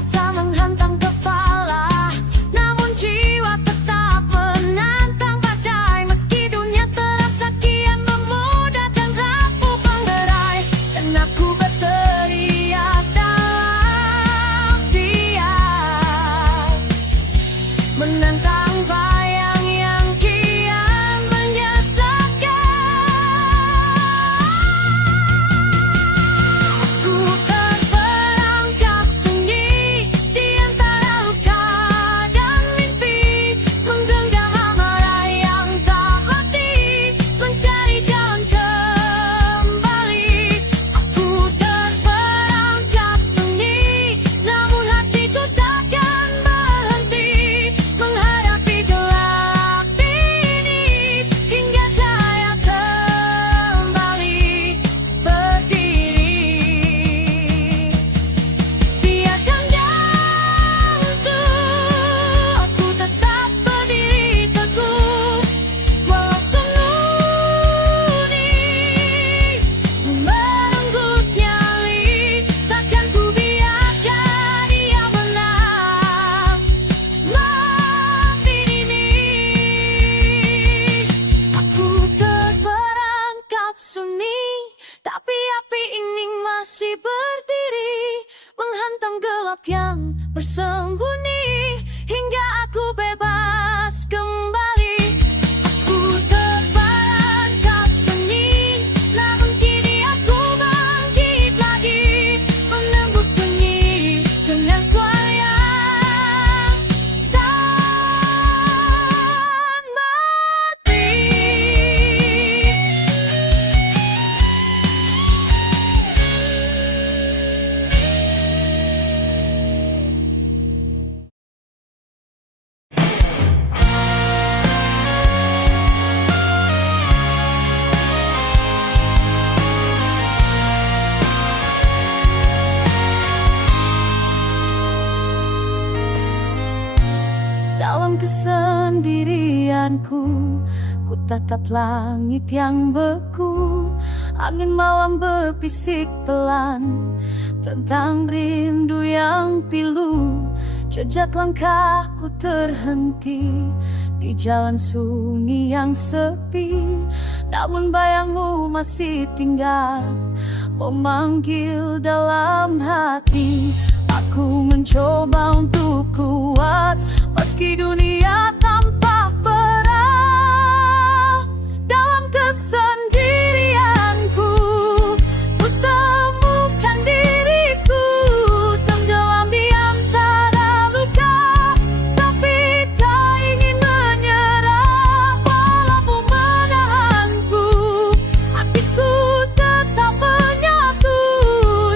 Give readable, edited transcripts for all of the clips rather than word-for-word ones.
rasa menghantam kepala, namun jiwa tetap menantang badai. Meski dunia terasa kian memudah dan rapuh penggerai, dan aku berteriak dalam diam, menantang bayang yang kian menyesatkan. Ku terperangkap sunyi di antara luka dan mimpi, menggenggam amarah yang tak mati, mencari jalan kembali. Aku terperangkap sunyi, namun hatiku takkan berhenti menghadapi gelap ini, hingga cahaya kembali berdiri. Biarkan jatuh, aku tetap berdiri teguh, walau sunyi merenggut nyali. Takkan ku biarkan dia menang maafin ini. Aku terperangkap sunyi, tapi api ini masih berdiri, menghantam gelap yang bersembunyi, hingga aku bebas kembali. Aku terperangkap sunyi, namun kini aku bangkit lagi, menembus sunyi dengan suara yang tak mati. Dalam kesendirianku, ku tatap langit yang beku. Angin malam berbisik pelan tentang rindu yang pilu. Jejak langkahku terhenti di jalan sunyi yang sepi, namun bayangmu masih tinggal memanggil dalam hati. Aku mencoba untuk kuat meski dunia tampak berat. Dalam kesendirianku, ku temukan diriku tenggelam di antara luka, tapi tak ingin menyerah walaupun menahanku. Hatiku tetap menyatu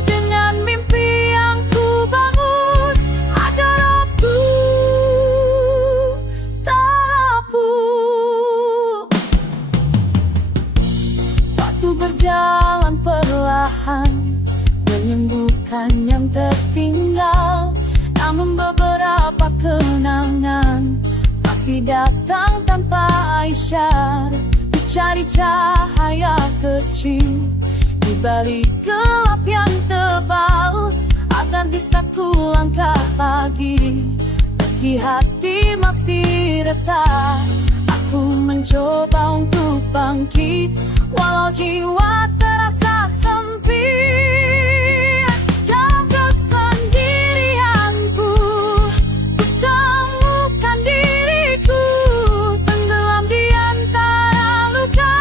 dengan mimpi yang ku bangun, agar aku tak rapuh. Waktu berjalan perlahan menyembuhkan yang tertinggal, namun beberapa kenangan masih datang tanpa isyarat. Ku cari cahaya kecil di balik gelap yang tebal, agar bisa ku langkah lagi meski hati masih retak. Aku mencoba untuk bangkit walau jiwa terasa sempit. Dalam kesendirianku, ku temukan diriku tenggelam di antara luka,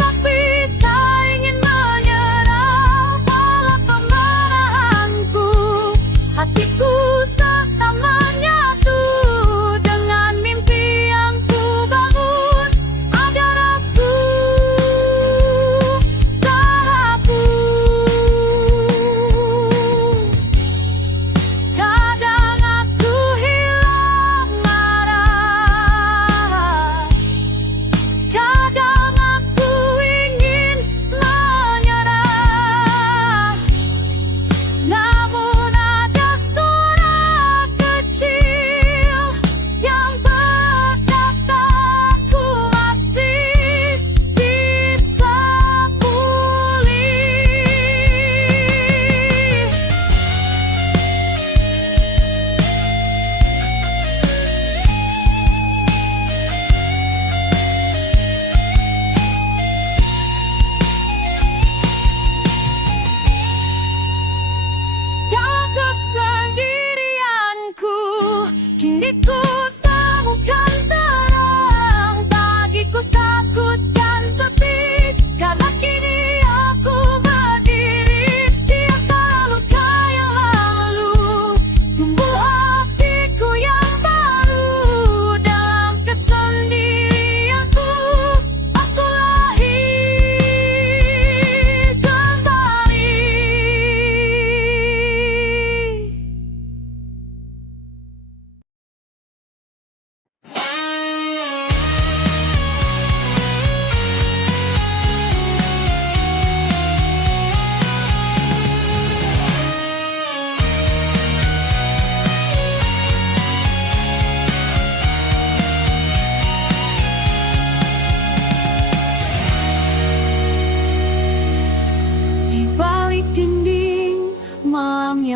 tapi tak ingin menyerah walau pemarahanku. Hatiku tetap menyatu dengan mimpi yang ku bangun, agar aku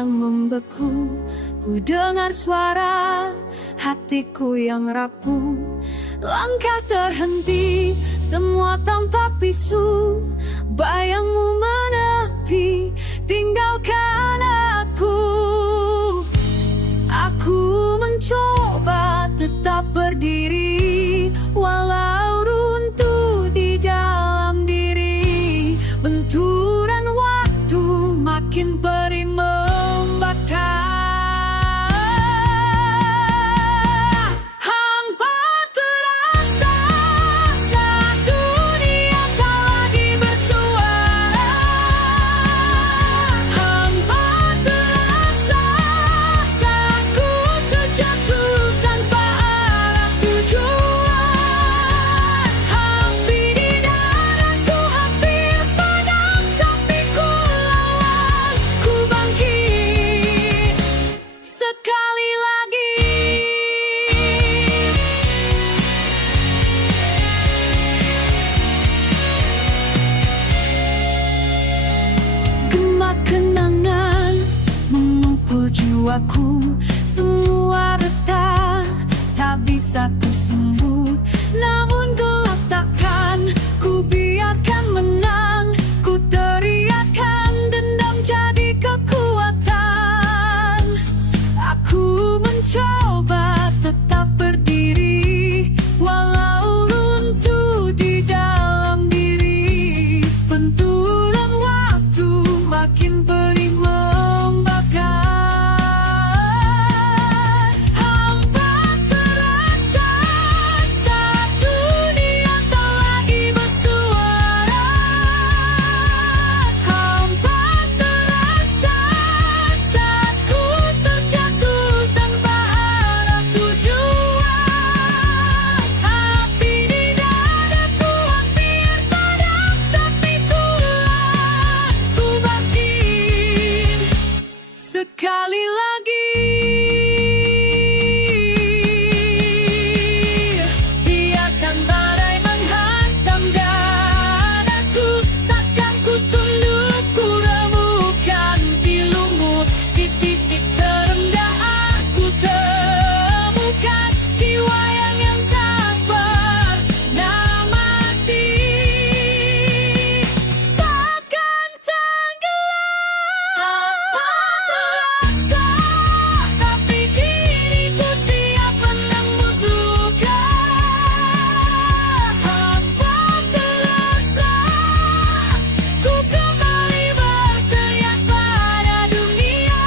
yang membeku. Ku dengar suara hatiku yang rapuh. Langkah terhenti, semua tanpa pisu. Bayangmu menepi, tinggalkan aku. Aku mencoba tetap berdiri, walau runtuh di dalam diri. Benturan waktu makin perih membakar. Hampa terasa saat dunia tak lagi bersuara. Hampa terasa saat ku terjatuh tanpa arah tujuan. Api di dadaku hampir padam, tapi ku lawan, ku bangkit sekali lagi. Gema kenangan memukul jiwaku, semua retak tak bisa kusembur. Namun gelap takkan ku biarkan menang. Ku teriakkan dendam jadi kekuatan. Aku mencoba tetap berdiri, walau runtuh di dalam diri. Benturan waktu makin perih membakar. Hampa terasa saat dunia tak lagi bersuara. Hampa terasa saat ku terjatuh tanpa arah tujuan. Api di dadaku hampir padam, tapi ku lawan, ku bangkit sekali lagi. Biarkan badai menghantam dadaku, takkan ku tunduk, ku remukkan pilumu. Di titik terendah aku temukan jiwa yang tak pernah mati. Takkan tenggelam. Hampa terasa, tapi kini ku siap menembus luka. Hampa terasa, ku kembali berteriak pada dunia.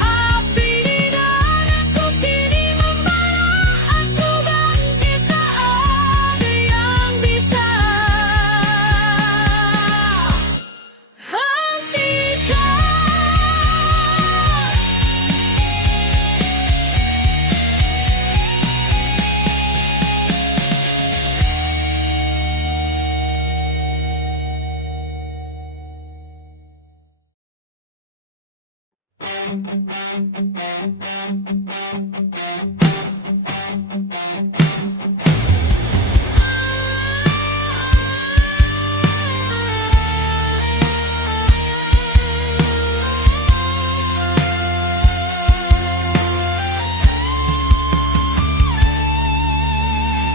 Api di dadaku kini membara, aku bangkit, tak ada yang bisa hentikan.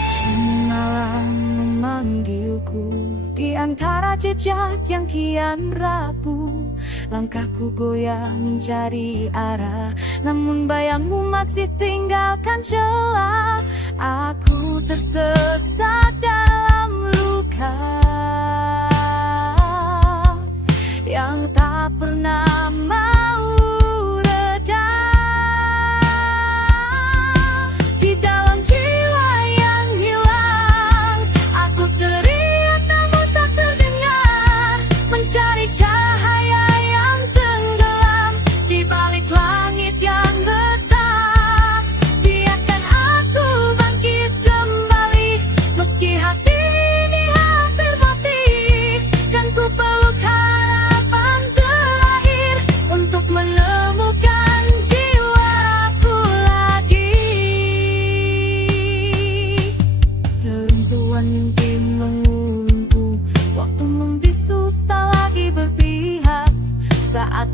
Semalam memanggilku di antara jejak yang kian rapuh. Langkahku goyah mencari arah, namun bayangmu masih tinggalkan celah. Aku tersesat dalam luka yang tak pernah mau reda. Di dalam jiwa yang hilang, aku teriak namun tak terdengar. Mencari cahaya yang tenggelam di balik langit yang retak. Biarkan aku bangkit kembali, meski hati ini hampir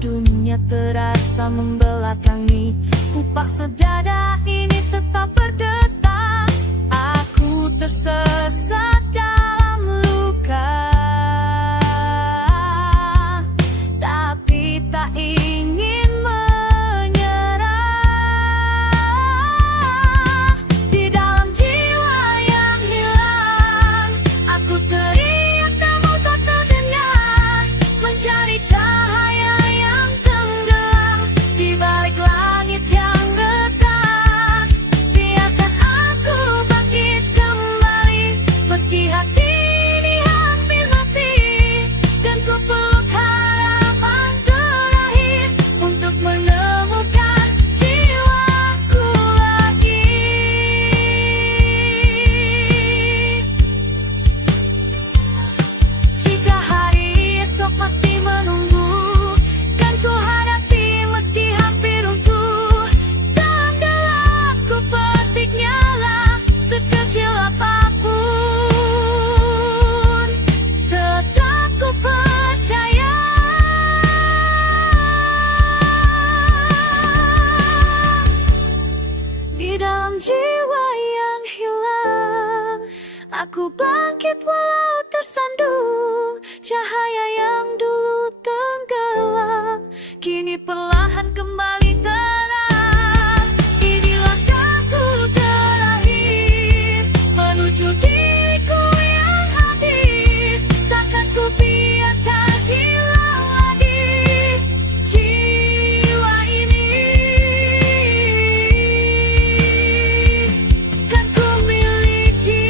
dunia terasa membelakangi. Ku paksa dada ini tetap berdetak. Aku tersesat dalam luka, tapi tak ingin menyerah. Di dalam jiwa yang hilang, aku teriak namun tak terdengar, mencari cahaya yang tenggelam di balik langit yang retak. Biarkan aku bangkit kembali, meski hati ini hampir mati, dan ku peluk harapan terakhir untuk menemukan jiwaku lagi. Jika hari esok masih menunggu, kan ku hadapi meski hampir runtuh. Tak gelap ku petik nyala sekecil apapun, tetap ku percaya. Di dalam jiwa yang hilang, aku bangkit walau tersandung. Cahaya yang dulu tenggelam kini perlahan kembali terang. Ini langkahku terakhir menuju diriku yang hadir. Takkan ku biarkan hilang lagi jiwa ini. Kan ku miliki.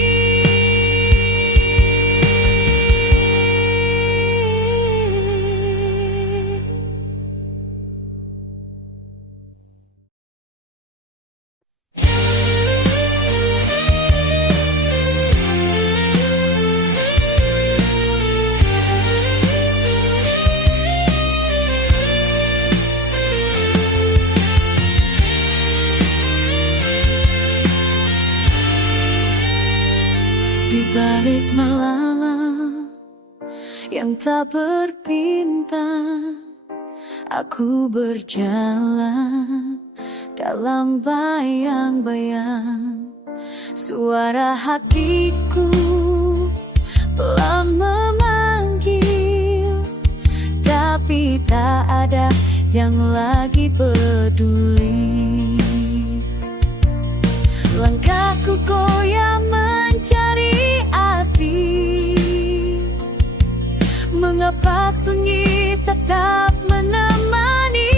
Di balik malam yang tak berpinta, aku berjalan dalam bayang-bayang. Suara hatiku pelan memanggil, tapi tak ada yang lagi peduli. Langkahku goyang mencari arti. Mengapa sunyi tetap menemani?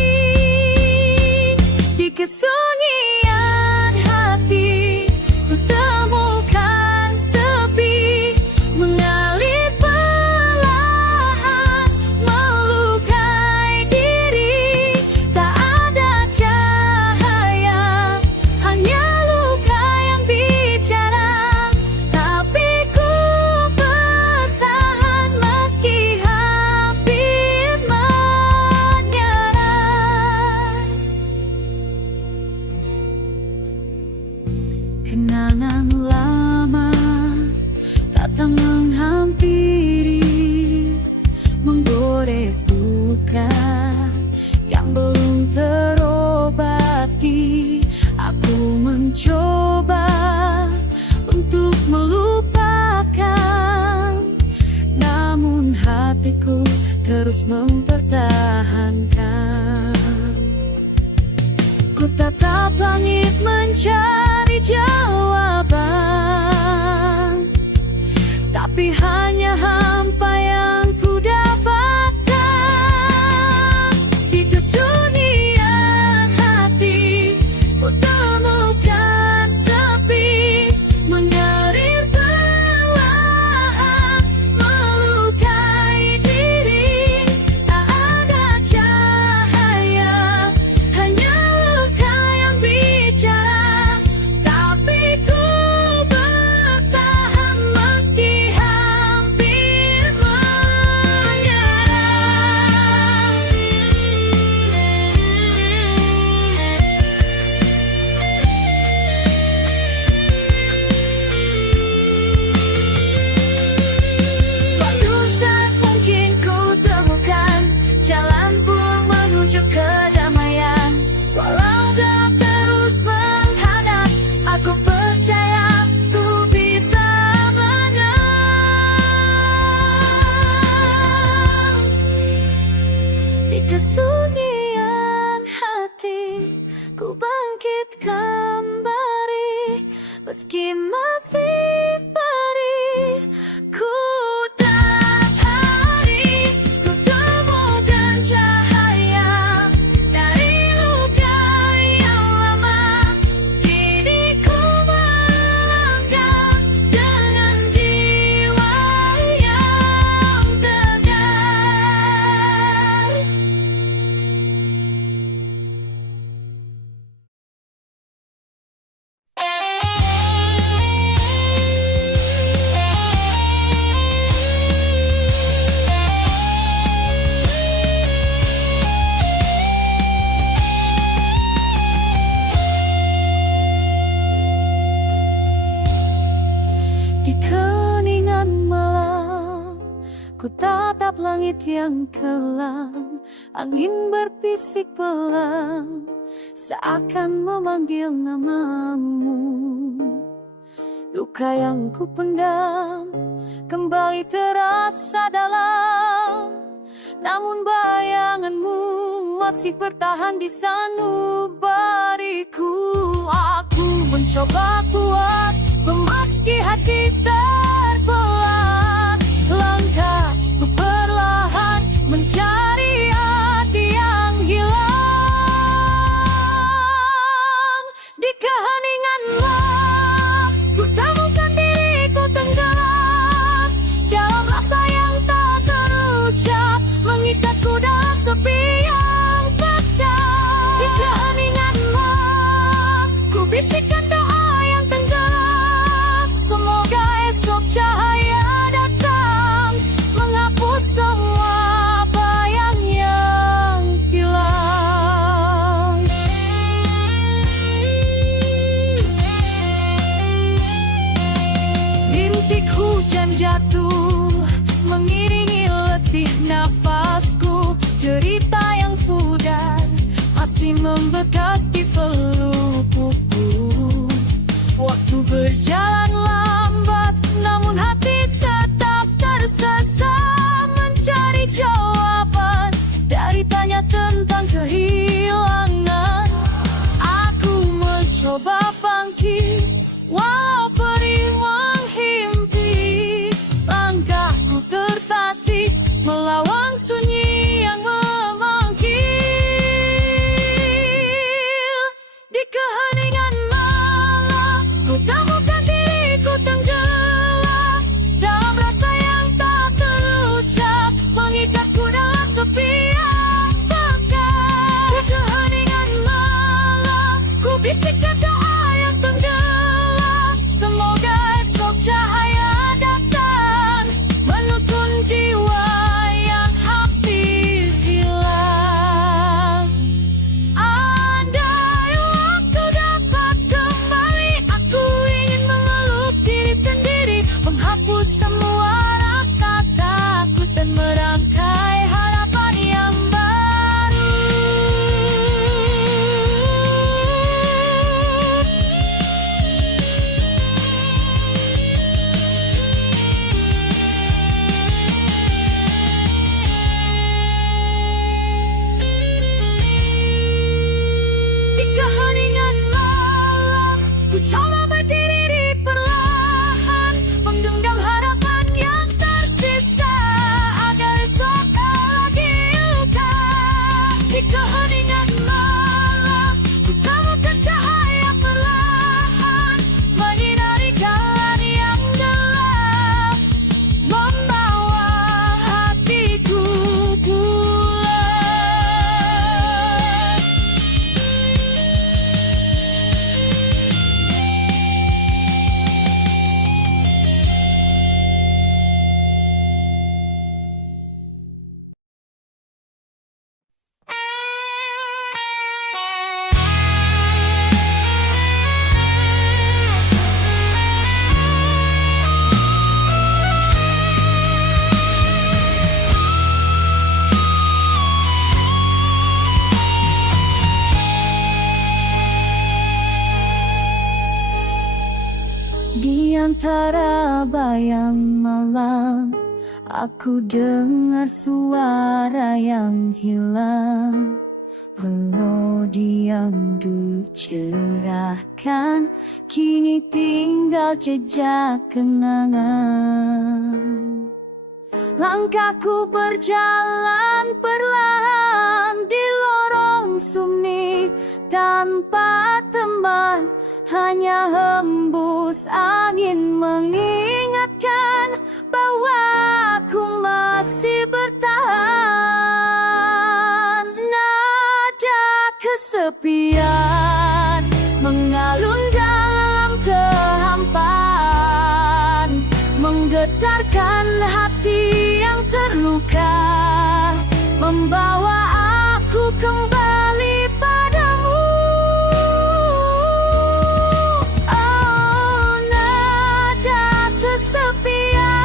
Di kesunyian hati ku temukan sepi, mengalir perlahan melukai diri. Tak ada cahaya, hanya luka yang bicara. Tapi ku bertahan meski hampir menyerah. Kenangan lama datang menghampiri, menggores luka yang belum terobati. Aku mencoba untuk melupakan, namun hatiku terus mempertahankan. Ku tatap langit mencari jawaban, tapi hanya hampa yang ku dapatkan. Di kesunyian hati ku temukan sepi, mengalir perlahan melukai diri. Tak ada cahaya, hanya luka yang bicara. Tapi ku bertahan meski hampir Ku tatap langit yang kelam, angin berbisik pelan, seakan memanggil namamu. Luka yang ku pendam kembali terasa dalam, namun bayanganmu masih bertahan di sanubariku. Aku mencoba kuat memaski hati terbelah, langkahku perlahan mencari hati yang hilang. Di keheningan malam, ku temukan diriku tenggelam dalam rasa yang tak terucap, mengikatku dalam sepi yang pekat. Di keheningan malam, ku bisikkan doa yang tenggelam, semoga esok cahaya datang, menghapus semua bayang yang hilang. Rintik hujan jatuh mengiringi letih nafasku, cerita yang pudar masih membekas di pelupku. Waktu berjalan lambat, namun hati tetap tersesat, mencari jawaban dari tanya tentang kehilangan. Aku mencoba bangkit walau perih menghimpit, langkahku tertatih melawan sunyi yang memanggil. Di keheningan malam, ku temukan diriku tenggelam dalam rasa yang tak terucap, mengikatku dalam sepi yang pekat. Di keheningan malam, ku bisikkan doa yang tenggelam, semoga esok cahaya datang, menuntun jiwa yang hampir hilang. Andai waktu dapat kembali, aku ingin memeluk diri sendiri, menghapus semua rasa takut dan merangkai harapan yang baru. Di keheningan malam, ku coba berdiri perlahan, menggenggam harapan yang tersisa agar esok tak lagi luka. Di keheningan malam, ku temukan cahaya perlahan, menyinari jalan yang gelap, membawa hatiku pulang. Di antara bayang malam, aku dengar suara yang hilang. Melodi yang dulu cerahkan, kini tinggal jejak kenangan. Langkahku berjalan perlahan di lorong sunyi, tanpa teman, hanya hembus angin mengingatkan bahwa aku masih bertahan. Nada kesepian mengalun dalam kehampaan, menggetarkan hati yang terluka, membawa aku kembali padamu. Oh, nada kesepian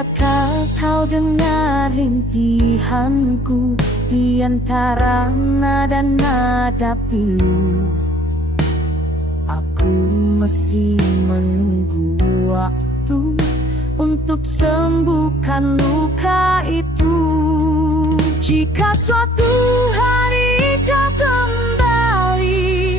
Tidakkah kau dengar rintihanku di antara nada-nada pilu? Aku masih menunggu waktu untuk sembuhkan luka itu. Jika suatu hari kau kembali,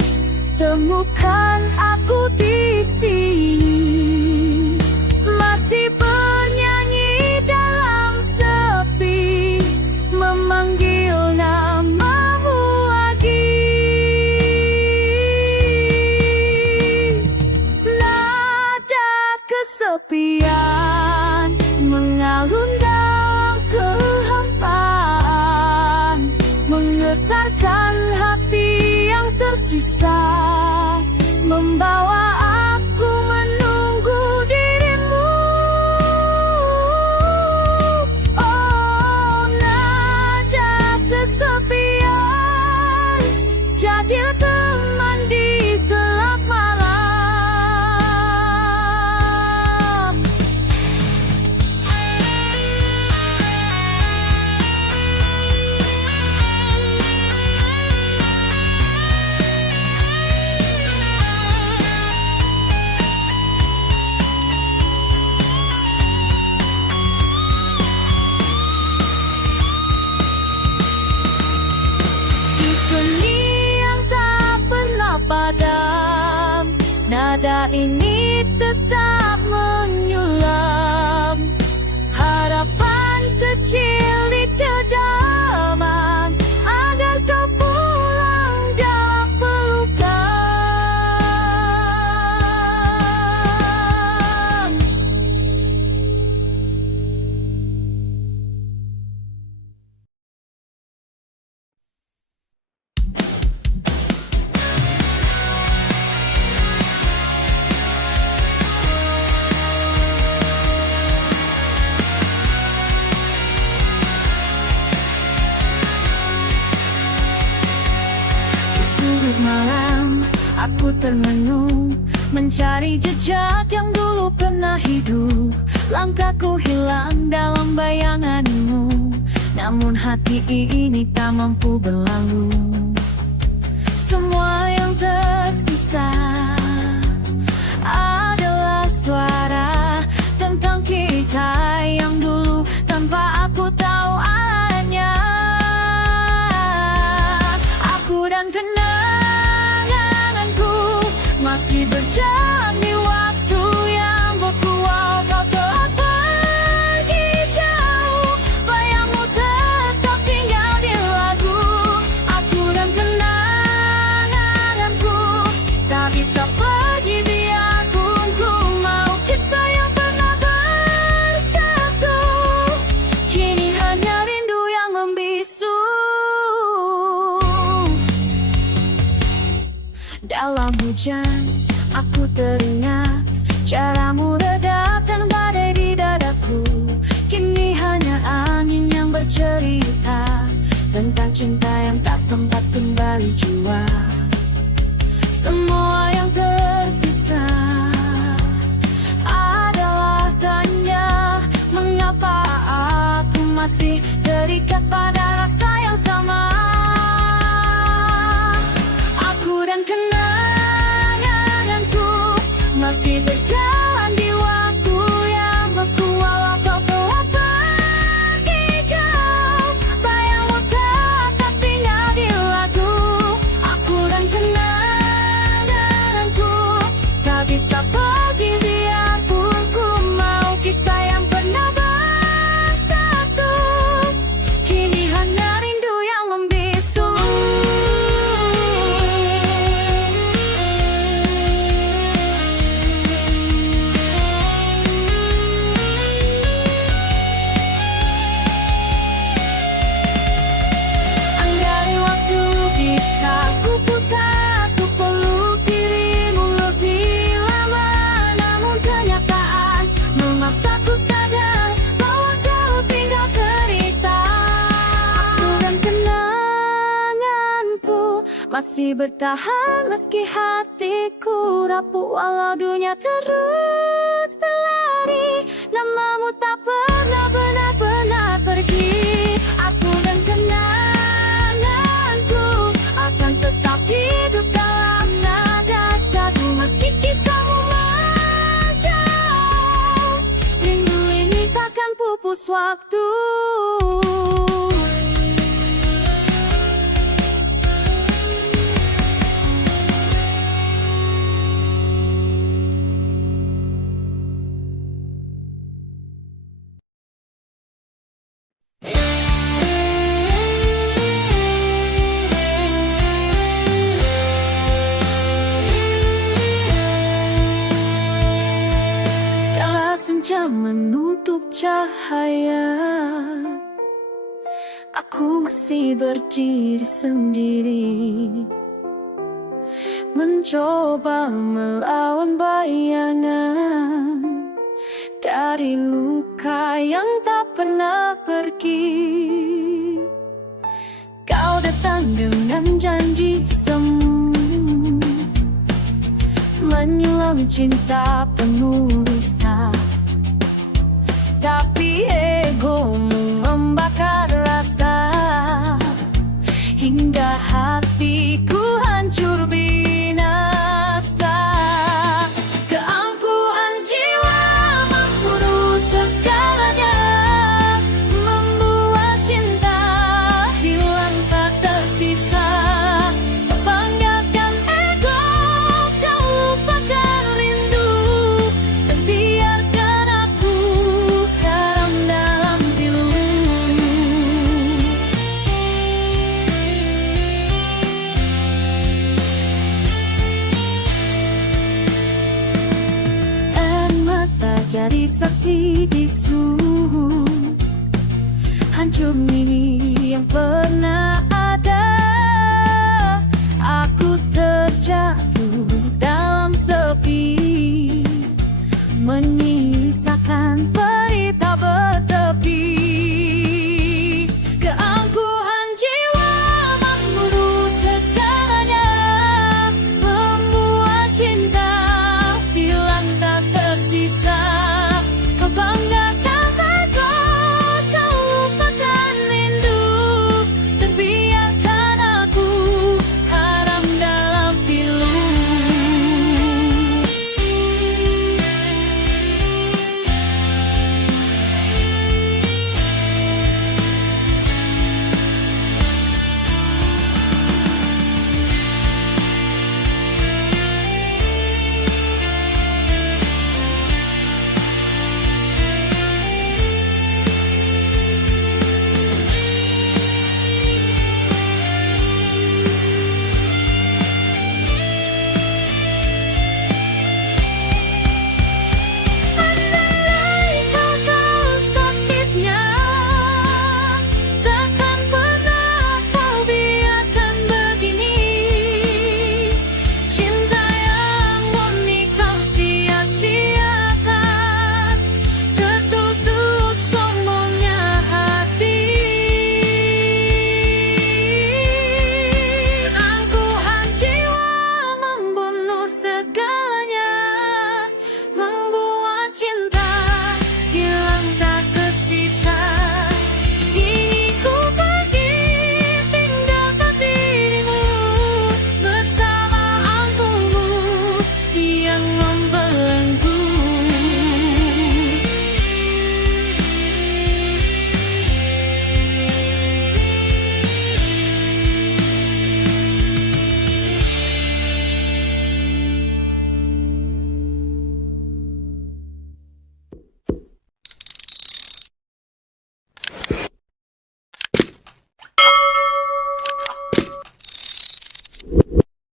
temukan aku di sini, masih bernyanyi dalam sepi, memanggil namamu lagi. Nada kesepian mengalun dalam kehampaan, menggetarkan hati yang tersisa, membawa aku menunggu dirimu. Oh, nada kesepian, jadi teman di gelap malam. Seni yang tak pernah padam, nada ini tetap menyulam harapan kecil di kedalaman, agar kau pulang dalam pelukan. Sudut malam, aku termenung, mencari jejak yang dulu pernah hidup. Langkahku hilang dalam bayanganmu, namun hati ini tak mampu berlalu. Semua yang tersisa adalah suara tentang kita yang dulu, tanpa aku tahu arahnya. Aku dan kenanganku masih berjalan di waktu yang berkuat. Kau telah pergi jauh, bayangmu tetap tinggal di lagu. Aku dan kenanganku tak bisa pergi, biarpun ku mau. Kisah yang pernah bersatu kini hanya rindu yang membisu. Dalam hujan, aku teringat caramu redapkan badai di dadaku. Kini hanya angin yang bercerita tentang cinta yang tak sempat kembali jua. Semua yang tersisa adalah tanya, mengapa aku masih terikat pada rasa yang sama. Aku dan kenanganku masih berjalan di waktu yang berkuat. Kau telah pergi jauh, bayangmu tetap tinggal di lagu. Aku dan kenanganku tak bisa pergi, biarpun ku mau. Kisah yang pernah bersatu kini hanya rindu yang membisu. Andai waktu bisa ku putar, ku peluk dirimu lebih lama, namun kenyataan memaksaku sadar bahwa kau tinggal cerita. Aku dan kenanganku masih bertahan meski hatiku rapuh, walau dunia terus berlari. Namamu tak pernah benar-benar pergi. Aku dan kenanganku akan tetap hidup dalam nada syadu. Meski kisahmu menjauh, rindu ini takkan pupus waktu. Kala senja menutup cahaya, aku masih berdiri sendiri, mencoba melawan bayangan dari luka yang tak pernah pergi. Kau datang dengan janji semu, menyulam cinta penuh dusta. Tapi egomu membakar rasa, hingga hatiku hancur binasa. Keangkuhan jiwa membunuh segalanya, membuat cinta hilang tak tersisa. Banggakan ego, kau lupakan rindu, dan biarkan aku karam dalam pilu. Air mata jadi saksi bisu, hancur mimpi yang pernah